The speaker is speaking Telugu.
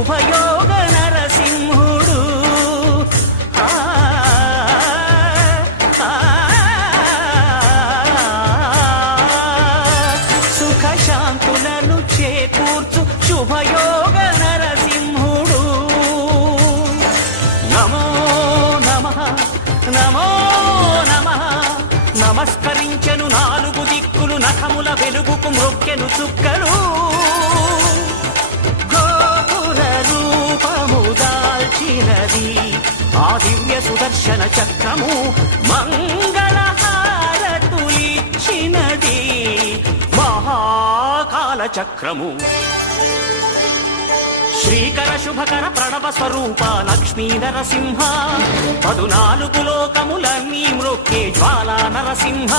ఉపయోగ నరసింహుడు. సుఖశాంతులను చేకూర్చు శుభయోగ నరసింహుడు. నమో నమ నమో నమ నమస్కరించెను నాలుగు దిక్కులు నఖముల వెలుగుకు మొక్కెను చుక్కలు. దివ్య సుదర్శన చక్రము మంగళహారతులిచ్చినది. మహాకాల చక్రము. శ్రీకర శుభకర ప్రణవ స్వరూప లక్ష్మీ నరసింహ. పదునాలుగు లోకములన్నీ మృక్కే జ్వాలా నరసింహ.